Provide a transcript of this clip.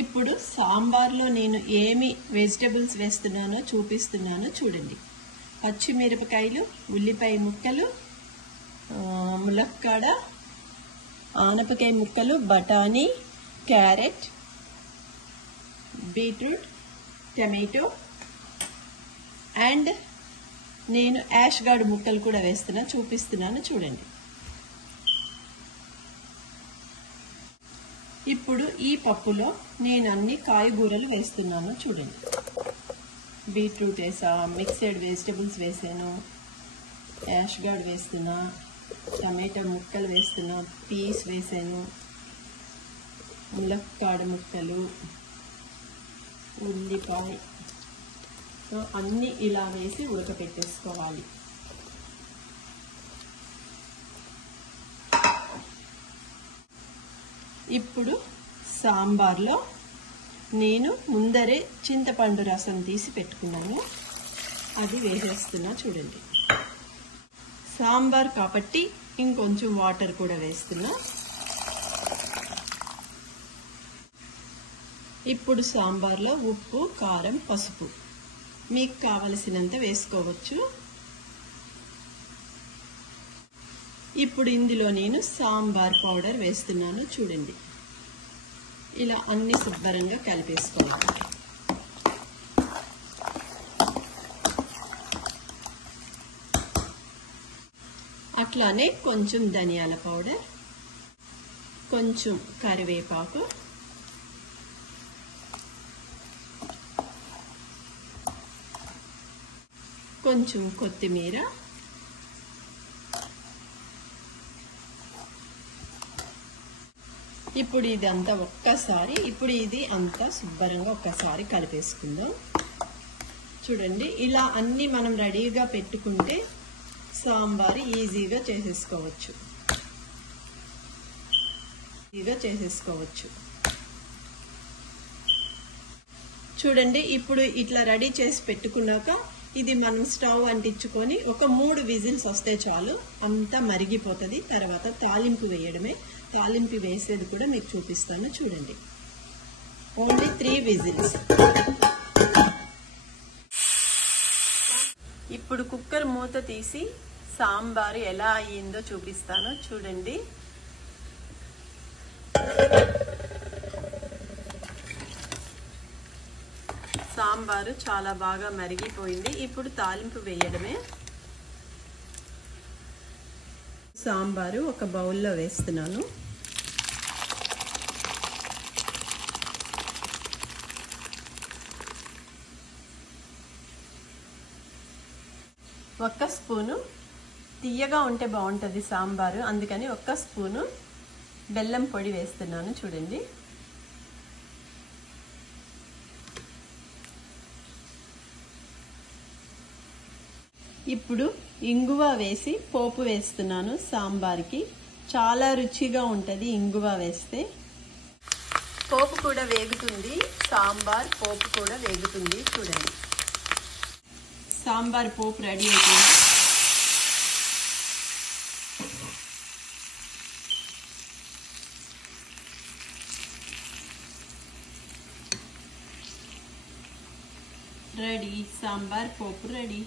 ఇప్పుడు సాంబార్లో నేను ఏమి వెజిటబుల్స్ వేస్తున్నానో చూపిస్తున్నానో చూడండి. పచ్చిమిరపకాయలు, ఉల్లిపాయ ముక్కలు, ములక్కాడ, ఆనపకాయ ముక్కలు, బఠానీ, క్యారెట్, బీట్రూట్, టమాటో అండ్ నేను యాష్ గార్డ్ ముక్కలు కూడా వేస్తున్నా, చూపిస్తున్నాను చూడండి. ఇప్పుడు ఈ పప్పులో నేను అన్ని కాయగూరలు వేస్తున్నాను చూడండి. బీట్రూట్ వేసా, మిక్స్డ్ వెజిటబుల్స్ వేసాను, యాష్ గార్డ్ వేస్తున్నా, టమాటో ముక్కలు వేస్తున్నా, పీస్ వేసాను, ములక్కాడ ముక్కలు, ఉల్లిపాయ, అన్నీ ఇలా వేసి ఉడకపెట్టేసుకోవాలి. ఇప్పుడు సాంబార్లో నేను ముందరే చింతపండు రసం తీసి పెట్టుకున్నాను, అది వేసేస్తున్నా చూడండి. సాంబార్ కాబట్టి ఇంకొంచెం వాటర్ కూడా వేస్తున్నా. ఇప్పుడు సాంబార్లో ఉప్పు, కారం, పసుపు మీకు కావలసినంత వేసుకోవచ్చు. ఇప్పుడు ఇందులో నేను సాంబార్ పౌడర్ వేస్తున్నాను చూడండి. ఇలా అన్ని శుభ్రంగా కలిపేసుకోవాలి. అట్లానే కొంచెం ధనియాల పౌడర్, కొంచెం కరివేపాకు, కొంచెం కొత్తిమీర, ఇప్పుడు ఇదంతా ఇది అంతా శుభ్రంగా ఒక్కసారి కలిపేసుకుందాం చూడండి. ఇలా అన్ని మనం రెడీగా పెట్టుకుంటే సాంబార్ ఈజీగా చేసేసుకోవచ్చు. చూడండి, ఇప్పుడు ఇట్లా రెడీ చేసి పెట్టుకున్నాక ఇది మనం స్టవ్ అంటించుకొని ఒక 3 విజిల్స్ వస్తే చాలు, అంతా మరిగిపోతుంది. తర్వాత తాలింపు వేయడమే. తాలింపు వేసేది కూడా మీకు చూపిస్తాను చూడండి. Only 3 whistles. ఇప్పుడు కుక్కర్ మూత తీసి సాంబారు ఎలా అయ్యిందో చూపిస్తాను చూడండి. సాంబారు చాలా బాగా మరిగిపోయింది. ఇప్పుడు తాలింపు వేయడమే. సాంబారు ఒక బౌల్లో వేస్తున్నాను. ఒక్క స్పూను, తీయగా ఉంటే బాగుంటుంది సాంబారు, అందుకని ఒక్క స్పూను బెల్లం పొడి వేస్తున్నాను చూడండి. ఇప్పుడు ఇంగువ వేసి పోపు వేస్తున్నాను సాంబార్కి. చాలా రుచిగా ఉంటుంది ఇంగువ వేస్తే. పోపు కూడా వేగుతుంది, సాంబార్ పోపు కూడా వేగుతుంది చూడండి. సాంబార్ పోపు రెడీ అయిపోయింది. రెడీ, సాంబార్ పోపు రెడీ.